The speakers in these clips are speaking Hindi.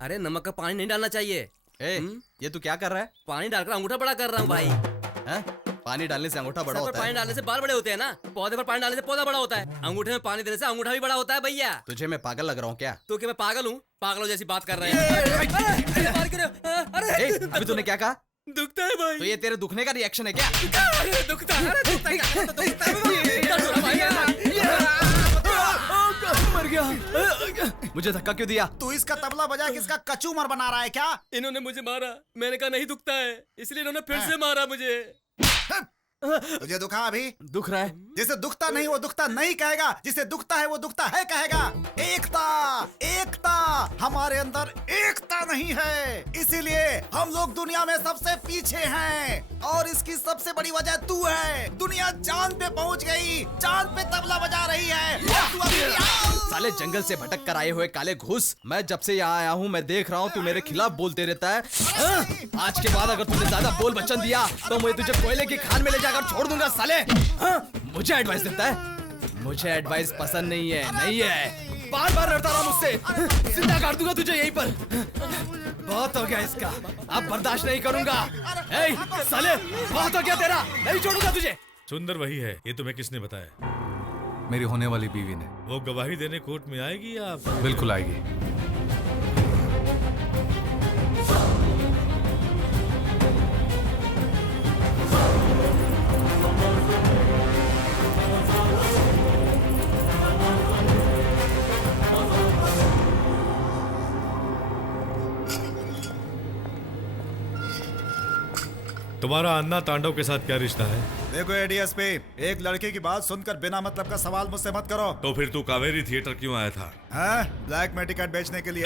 अरे नमक का पानी नहीं डालना चाहिए। ये तू क्या कर रहा है? पानी डालकर अंगूठा बड़ा कर रहा हूँ भाई। हैं? पानी डालने से अंगूठा बड़ा सर पर होता पानी है? डालने से बाल बड़े होते हैं ना, पौधे पर पानी डालने से पौधा बड़ा होता है, अंगूठे में पानी देने से अंगूठा भी बड़ा होता है भैया। तुझे मैं पागल लग रहा हूँ क्या? तो क्या मैं पागल हूँ? पागलों जैसी बात कर रहे हैं। अरे अभी तूने क्या कहा? दुखता है भाई। तो ये तेरे दुखने का रिएक्शन है क्या? अरे दुखता है, अरे दुखता है, दुखता है। मर गया। मुझे धक्का क्यों दिया? तू इसका तबला बजा के इसका कचूमर बना रहा है क्या? इन्होंने मुझे मारा, मैंने कहा नहीं दुखता है, इसलिए इन्होंने फिर से मारा मुझे। तुझे दुखा अभी? दुख रहा है? जिसे दुखता नहीं वो दुखता नहीं कहेगा, जिसे दुखता है वो दुखता है कहेगा। एकता, एकता, हमारे अंदर एकता नहीं है, इसीलिए हम लोग दुनिया में सबसे पीछे हैं। और इसकी सबसे बड़ी वजह तू है। दुनिया चांद पे पहुंच गई, चांद पे तबला बजा रही है। और तू अभी भी साले जंगल से भटक कर आए हुए काले घुस, मैं जब से यहाँ आया हूँ मैं देख रहा हूँ तू मेरे खिलाफ बोलते रहता है। आज के बाद अगर तूने ज्यादा बोल बच्चन दिया तो मैं तुझे कोयले की खान में ले जाकर छोड़ दूंगा साले। मुझे एडवाइस देता है? मुझे एडवाइस पसंद नहीं है, नहीं है। बार बार लड़ता रहा मुझसे, जिंदा काट दूंगा तुझे यहीं पर। बहुत हो गया इसका, अब बर्दाश्त नहीं करूंगा। ए, साले बहुत हो गया तेरा, नहीं छोड़ूंगा तुझे। सुंदर वही है, ये तुम्हें किसने बताया? मेरी होने वाली बीवी ने। वो गवाही देने कोर्ट में आएगी या बिल्कुल आएगी। तुम्हारा अन्ना तांडव के साथ क्या रिश्ता है? देखो एडीएसपी, एक लड़के की बात सुनकर बिना मतलब का सवाल मुझसे मत करो। तो फिर तू कावेरी थिएटर क्यों आया था? ब्लैक में टिकट बेचने के लिए।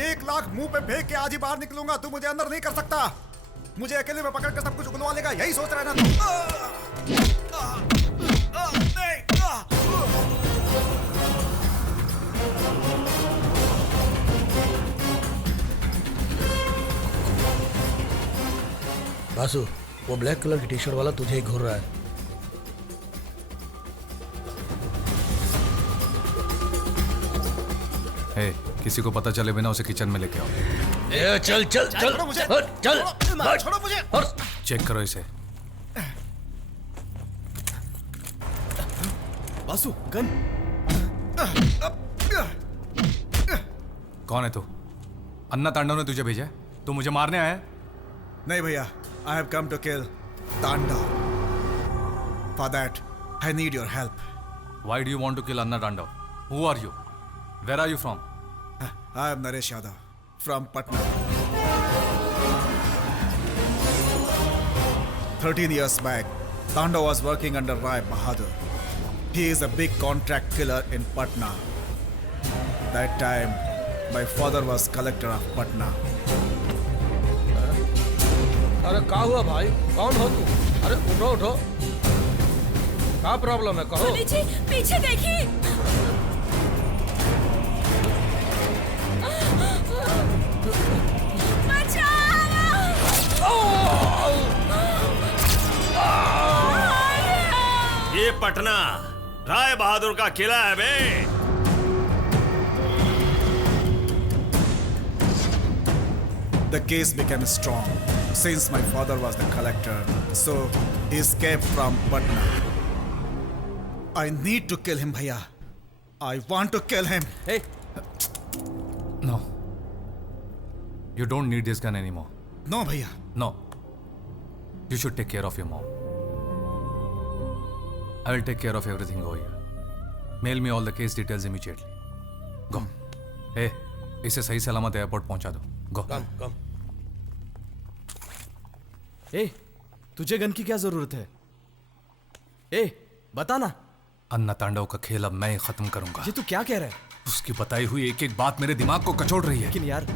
1 लाख मुंह पे फेंक के आज ही बाहर निकलूंगा, तू मुझे अंदर नहीं कर सकता। मुझे अकेले में पकड़ कर सब कुछ उगलवा लेगा, यही सोच रहा है ना बासु, वो ब्लैक कलर की टी शर्ट वाला तुझे ही घूर रहा है। हे, किसी को पता चले बिना उसे किचन में लेके आओ। ए, चल चल चल छोड़ो मुझे, चल छोड़ो मुझे। चेक करो इसे। बासु, गन। कौन है तू? अन्ना तांडव ने तुझे भेजा है? तू मुझे मारने आया है? नहीं भैया, I have come to kill Tandav. For that, I need your help. Why do you want to kill Anna Tandav? Who are you? Where are you from? I am Naresh Yadav from Patna. 13 years back, Tandav was working under Rai Bahadur. He is a big contract killer in Patna. That time, my father was collector of Patna. अरे क्या हुआ भाई? कौन हो तू? अरे उठो उठो, क्या प्रॉब्लम है कहो। जी, पीछे देखिए। ये पटना राय बहादुर का किला है बे। The case became strong since my father was the collector, so he escaped from Patna. I need to kill him, bhaiya. I want to kill him. Hey, No. You don't need this gun anymore. No, bhaiya. No. You should take care of your mom. I will take care of everything over here. Mail me all the case details immediately. Go. Hey, इसे सही सलामत एयरपोर्ट पहुंचा दो. Go. कम कम। ए, तुझे गन की क्या जरूरत है? ए, बता ना। अन्ना तांडव का खेल अब मैं ही खत्म करूंगा। ये तू क्या कह रहा है? उसकी बताई हुई एक एक बात मेरे दिमाग को कचोड़ रही है। लेकिन यार,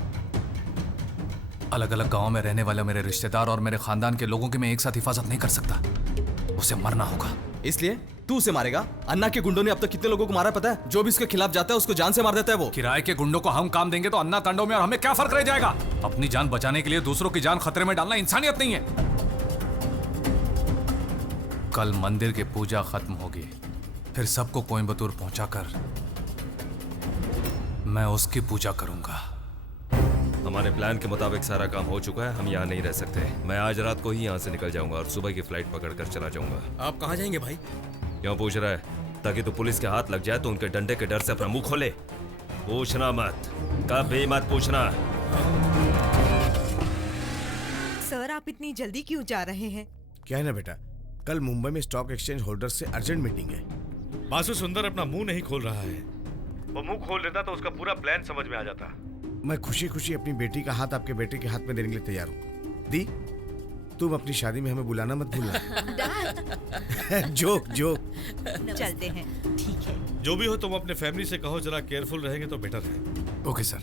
अलग अलग गांवों में रहने वाले मेरे रिश्तेदार और मेरे खानदान के लोगों की मैं एक साथ हिफाजत नहीं कर सकता। उसे मरना होगा। इसलिए तू उसे मारेगा? अन्ना के गुंडों ने अब तक कितने लोगों को मारा पता है? जो भी इसके खिलाफ जाता है उसको जान से मार देता है वो। किराए के गुंडों को हम काम देंगे तो अन्ना तांडव में और हमें क्या फर्क रह जाएगा? अपनी जान बचाने के लिए दूसरों की जान खतरे में डालना इंसानियत नहीं है। कल मंदिर की पूजा खत्म होगी, फिर सबको कोयम्बतूर पहुंचाकर मैं उसकी पूजा करूंगा। हमारे प्लान के मुताबिक सारा काम हो चुका है, हम यहाँ नहीं रह सकते। मैं आज रात को ही यहाँ से निकल जाऊंगा और सुबह की फ्लाइट पकड़कर चला जाऊंगा। आप कहाँ जाएंगे भाई? क्यों पूछ रहा है? ताकि तो पुलिस के हाथ लग जाए तो उनके डंडे के डर से अपना मुंह खोले। पूछना मत, कभी मत पूछना। सर, आप इतनी जल्दी क्यों जा रहे हैं? क्या है ना बेटा, कल मुंबई में स्टॉक एक्सचेंज होल्डर से अर्जेंट मीटिंग है। बासु सुंदर अपना मुंह नहीं खोल रहा है। वो मुंह खोल लेता तो उसका पूरा प्लान समझ में आ जाता। मैं खुशी खुशी अपनी बेटी का हाथ आपके बेटे के हाथ में देने के लिए तैयार हूँ। दी, तुम अपनी शादी में हमें बुलाना मत भूलना। Joke joke. चलते हैं। ठीक है। जो भी हो तुम अपने फैमिली से कहो जरा केयरफुल रहेंगे तो बेटर है। Okay sir.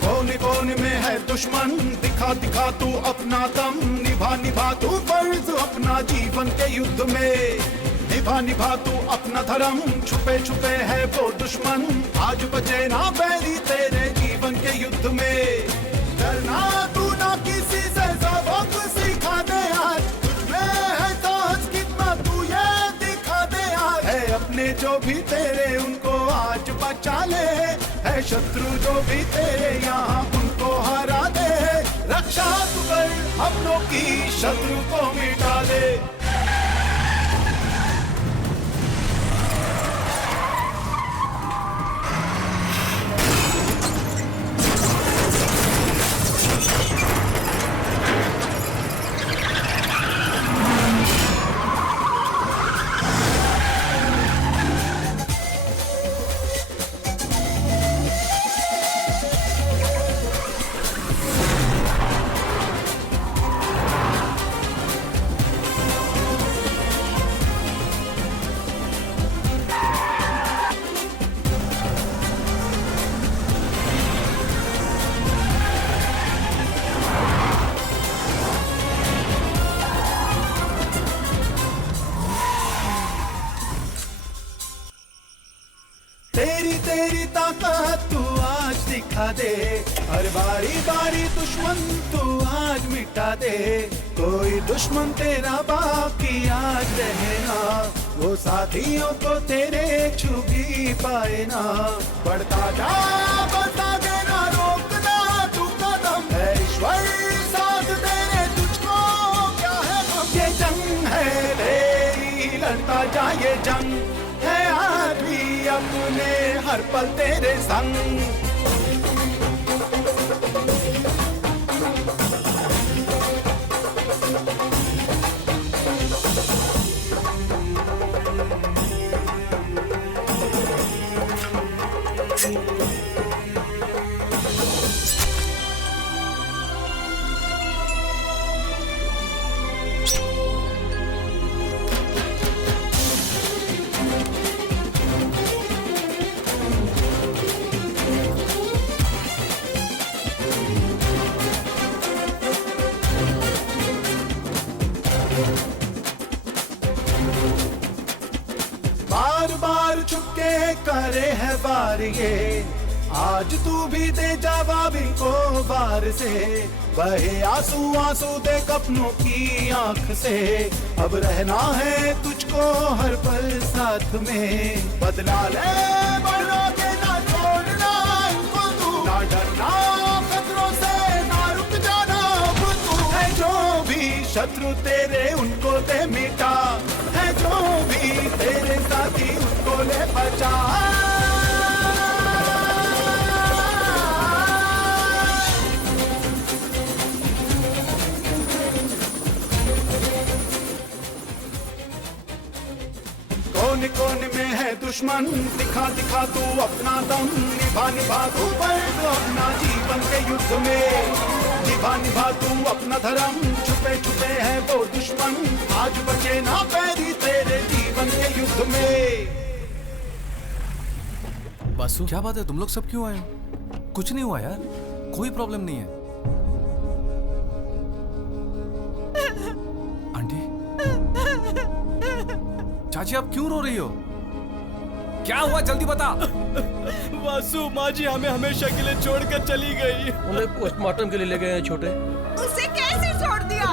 कोने कोने में है दुश्मन, दिखा दिखा तू अपना दम, निभा निभा तू फर्ज अपना जीवन के युद्ध में, निभा निभा तू अपना धर्म, छुपे छुपे है वो दुश्मन, आज बचे ना बैरी तेरे जीवन के युद्ध में। डरना तू ना किसी से, सबक सिखा दे आज, तुझमें है साहस कितना तू ये दिखा दे आज, है अपने जो भी तेरे उनको आज बचा ले, है शत्रु जो भी तेरे यहाँ उनको हरा दे, रक्षा तू कर अपनों की शत्रु को मिटा दे। तेरी ताकत तू आज दिखा दे, हर बारी बारी दुश्मन तू आज मिटा दे, कोई दुश्मन तेरा बाकी आज रहे ना, वो साथियों को तेरे छू भी पाए ना, बढ़ता जा बढ़ता देना, रोकना तू कदम, है ईश्वर साथ तेरे तुझको क्या है गम, ये जंग है तेरी लड़ता जा, ये जंग है आज भी अपने हर पल तेरे संग। बार बार चुपके करे है बार ये, आज तू भी दे जवाबी को बार से, बहे आंसू आंसू देख अपनों की आंख से, अब रहना है तुझको हर पल साथ में, बदला ले बढ़ो के ना छोड़ना इनको तू, ना डरना खतरों से ना रुक जाना तू, है जो भी शत्रु तेरे उनको दे मिटा, है जो भी तेरे साथी उनको ले बचा। कोने कोने में है दुश्मन, दिखा दिखा तू अपना दम, निभा निभा तू फर्ज अपना जीवन के युद्ध में, निभा निभा तू अपना धर्म, छुपे छुपे है वो दुश्मन, आज बचे ना बैरी तेरे जीवन के युद्ध वासु क्या बात है, तुम लोग सब क्यों आए हो? कुछ नहीं हुआ यार, कोई प्रॉब्लम नहीं है। आंटी, चाची आप क्यों रो रही हो? क्या हुआ जल्दी बता। वासु माँ जी हमें हमेशा के लिए छोड़कर चली गई। उन्हें पोस्टमार्टम के लिए ले गए हैं छोटे। उसे कैसे छोड़ दिया?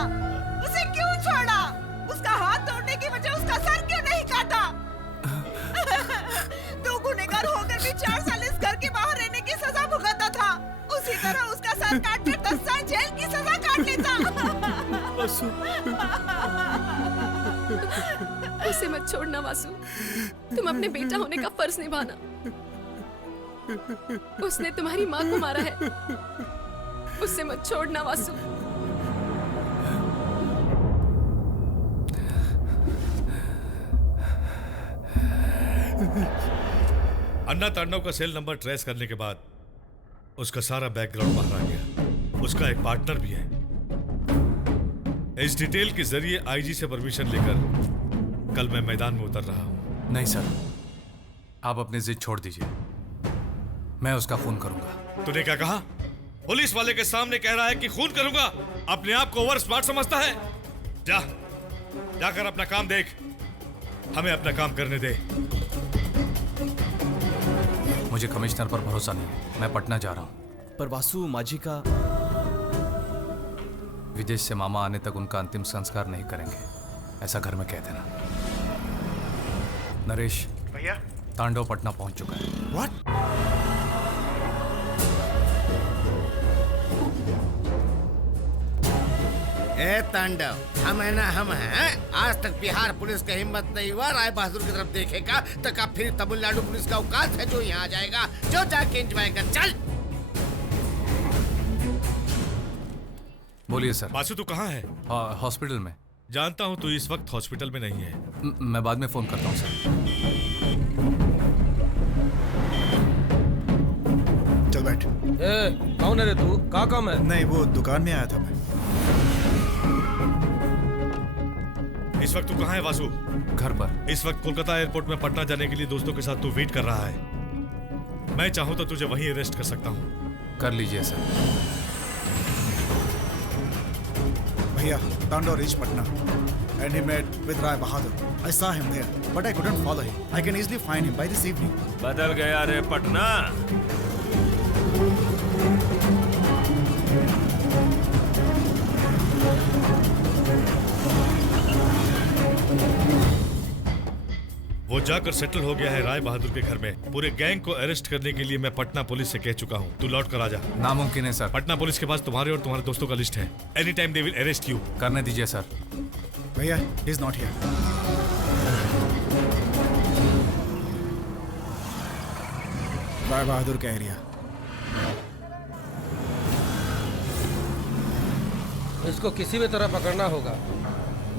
उसे क्यों छोड़ा? उसका हाथ तोड़ने की वजह उसका सर क्यों नहीं काटा? तू गुनहगार होकर भी 4 साल इस घर के बाहर रहने की सजा भुगता था। उसी तरह उसका सर काटकर 10 साल जेल की सजा काट लेता। वासु उसे मत छोड़ना वासु, तुम अपने बेटा होने का फर्ज निभाना। उसने तुम्हारी माँ को मारा है, उससे मत छोड़ना वासु। अन्ना तांडव का सेल नंबर ट्रेस करने के बाद उसका सारा बैकग्राउंड बाहर आ गया। उसका एक पार्टनर भी है। इस डिटेल के जरिए आईजी से परमिशन लेकर कल मैं मैदान में उतर रहा हूं। नहीं सर, आप अपनी जिद छोड़ दीजिए, मैं उसका खून करूंगा। तूने क्या कहा? पुलिस वाले के सामने कह रहा है कि खून करूंगा। अपने आप को ओवर स्मार्ट समझता है। जाकर अपना काम देख, हमें अपना काम करने दे। मुझे कमिश्नर पर भरोसा नहीं है, मैं पटना जा रहा हूं। पर वासु माँ जी का विदेश से मामा आने तक उनका अंतिम संस्कार नहीं करेंगे, ऐसा घर में कह देना। नरेश भैया, तांडव पटना पहुंच चुका है। व्हाट? ए तांडव, हम है ना, हम हैं। आज तक बिहार पुलिस का हिम्मत नहीं हुआ राय बहादुर की तरफ देखेगा, तो का फिर तमिलनाडु पुलिस का औकात है जो यहाँ आ जाएगा। जो जाके एंजॉय कर, चल। बोलिए सर। बासु तू कहाँ है? हॉस्पिटल में। जानता हूँ तू इस वक्त हॉस्पिटल में नहीं है। मैं बाद में फोन करता हूँ सर। चल बैठ। कौन है रे तू? क्या काम है? नहीं, वो दुकान में आया था मैं। इस वक्त तू कहाँ है वासु? घर पर। इस वक्त कोलकाता एयरपोर्ट में पटना जाने के लिए दोस्तों के साथ तू वेट कर रहा है। मैं चाहूँ तो तुझे वहीं अरेस्ट कर सकता हूँ। कर लीजिए सर। भैया, तांडव reached Patna and he met with Rai Bahadur. I saw him there, but I couldn't follow him. I can easily find him by this evening. बदल गया रे पटना। वो जाकर सेटल हो गया है राय बहादुर के घर में। पूरे गैंग को अरेस्ट करने के लिए मैं पटना पुलिस से कह चुका हूँ। तू लौट कर आ जा। नामुमकिन है सर। पटना पुलिस के पास तुम्हारे और तुम्हारे दोस्तों का लिस्ट है। Any time they will arrest you. करने दीजिए सर। भैया, he is not here. Rai Bahadur का एरिया। इसको किसी भी तरह पकड़ना होगा।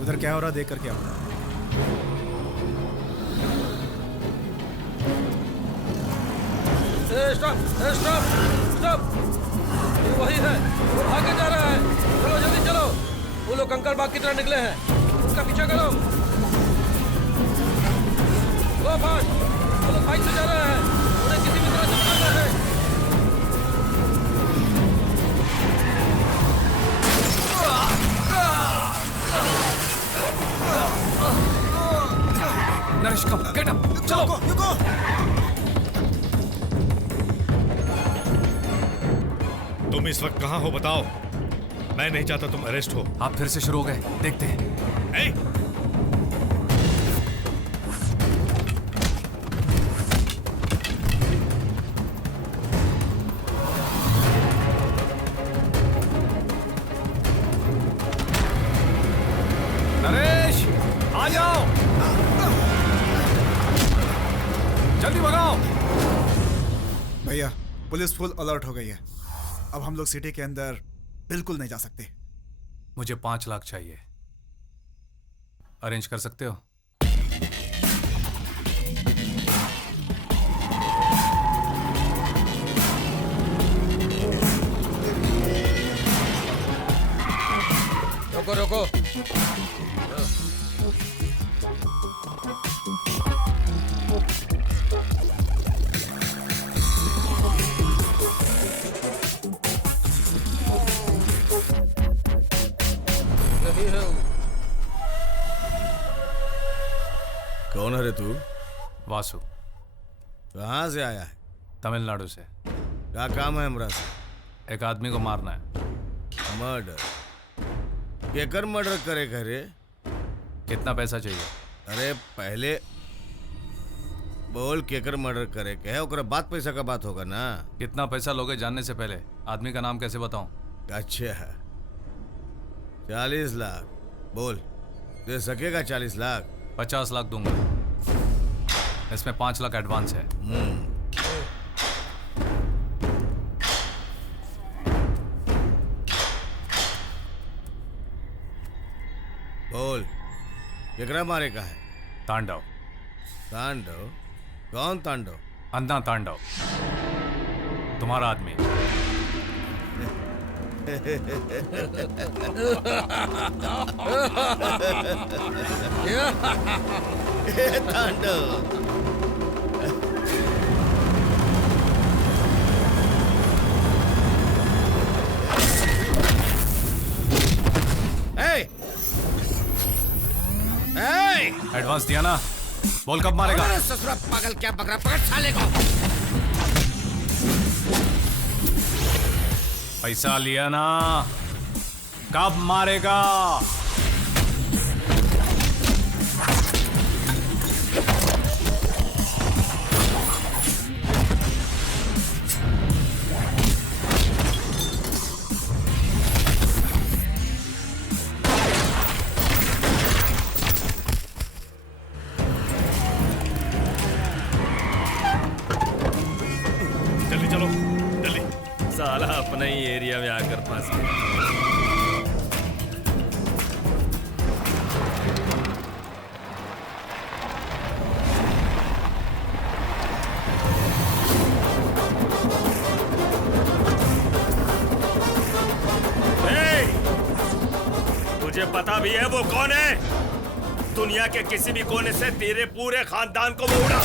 उधर क्या हो रहा देख कर क्या हो रहा। स्टॉप स्टॉप स्टॉप, ये वही है, वो भागे जा रहा है। चलो जल्दी चलो, वो लोग कंकड़ बाग की तरह निकले हैं, उसका पीछा करो। वो फास्ट, वो लोग बाइक से जा रहे हैं, उन्हें किसी भी तरह से पकड़ना है। नरेश कम, गेट अप, चलो। रुको। तुम इस वक्त कहाँ हो बताओ? मैं नहीं चाहता तुम अरेस्ट हो। आप फिर से शुरू हो गए, देखते हैं। नरेश, आ जाओ, जल्दी भगाओ। भैया, पुलिस फुल अलर्ट हो गई है। अब हम लोग सिटी के अंदर बिल्कुल नहीं जा सकते। मुझे 5 लाख चाहिए, अरेंज कर सकते हो? रोको रोको। है रे तू? वासु, कहाँ से आया है? तमिलनाडु से। क्या काम है हमरा से? एक आदमी को मारना है। मर्डर? केकर मर्डर करे करे? कितना पैसा चाहिए? अरे पहले बोल केकर मर्डर करे के है, ओकरा बाद पैसा का बात होगा ना। कितना पैसा लोगे जानने से पहले आदमी का नाम कैसे बताऊं? अच्छा है, 40 लाख। बोल, दे सकेगा 40 लाख? 50 लाख दूंगा, इसमें 5 लाख एडवांस है। बोल, केकरा मारे का है? तांडव। तांडव? कौन तांडव? अन्ना तांडव, तुम्हारा आदमी। तांडव। एडवांस दिया ना? बोल कब मारेगा? ससुरा पागल, क्या बकरा, पकड़ साले को। पैसा लिया ना? कब मारेगा? जल्दी चलो, जल्दी। साला अपने ही एरिया में आकर फंस गया। तुझे पता भी है वो कौन है? दुनिया के किसी भी कोने से तेरे पूरे खानदान को वो उड़ा।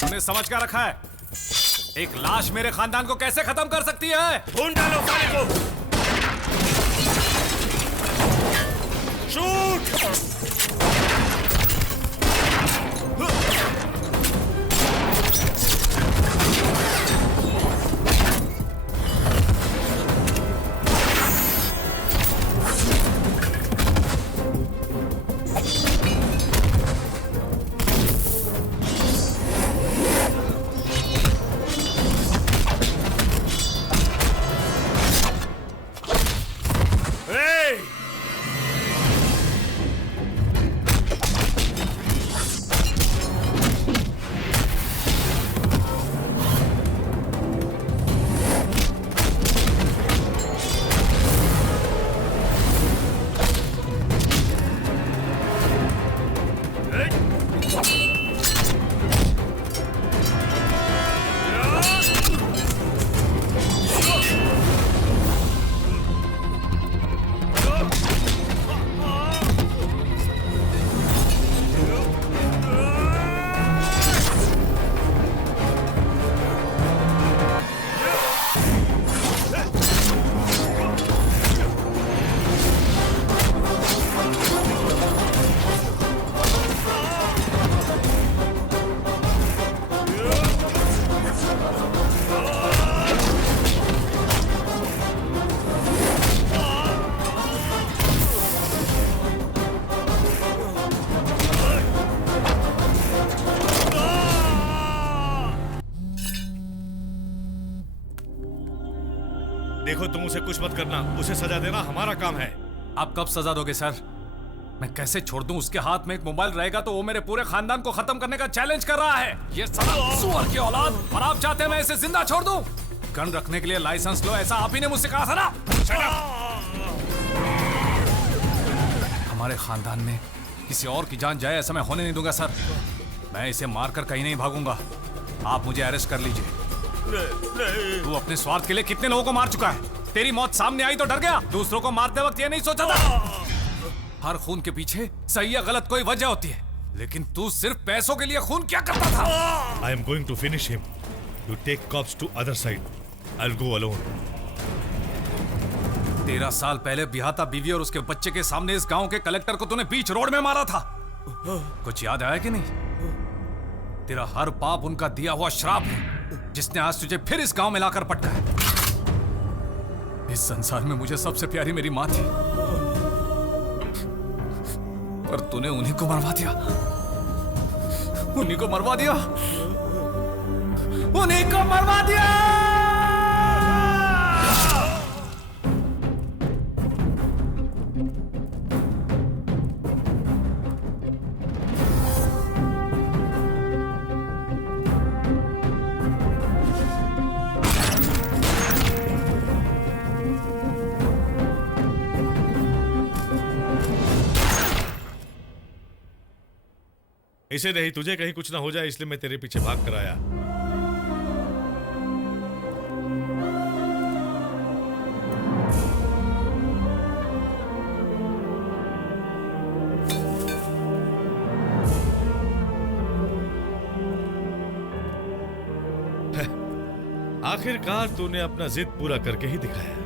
तुमने समझ कर रखा है एक लाश मेरे खानदान को कैसे खत्म कर सकती है? ढूंढ डालो साले को। शूट। देखो, तुम उसे कुछ मत करना, उसे सजा देना हमारा काम है। आप कब सजा दोगे सर? मैं कैसे छोड़ दूं? उसके हाथ में एक मोबाइल रहेगा तो वो मेरे पूरे खानदान को खत्म करने का चैलेंज कर रहा है। ये साला सुअर की औलाद, और आप चाहते हैं मैं इसे जिंदा छोड़ दूं? गन रखने के लिए लाइसेंस लो, ऐसा आप ही ने मुझसे कहा था ना? हमारे खानदान में किसी और की जान जाए ऐसा मैं होने नहीं दूंगा सर। मैं इसे मारकर कहीं नहीं भागूंगा। आप मुझे अरेस्ट कर लीजिए। तू अपने स्वार्थ के लिए कितने लोगों को मार चुका है? तेरी मौत सामने आई तो डर गया? दूसरों को मारते वक्त ये नहीं सोचा था? हर खून के पीछे सही या गलत कोई वजह होती है, लेकिन तू सिर्फ पैसों के लिए खून क्या करता था? I am going to finish him. You take cops to other side. I'll go alone. 13 साल पहले बिहाता बीवी और उसके बच्चे के सामने इस गांव के कलेक्टर को तूने बीच रोड में मारा था। कुछ याद आया कि नहीं? तेरा हर पाप उनका दिया हुआ श्राप है जिसने आज तुझे फिर इस गांव में लाकर पटका है। इस संसार में मुझे सबसे प्यारी मेरी मां थी, पर तूने उन्हीं को मरवा दिया, उन्हीं को मरवा दिया, उन्हीं को मरवा दिया। इसे नहीं, तुझे कहीं कुछ ना हो जाए इसलिए मैं तेरे पीछे भाग कर आया। आखिरकार तूने अपना जिद पूरा करके ही दिखाया।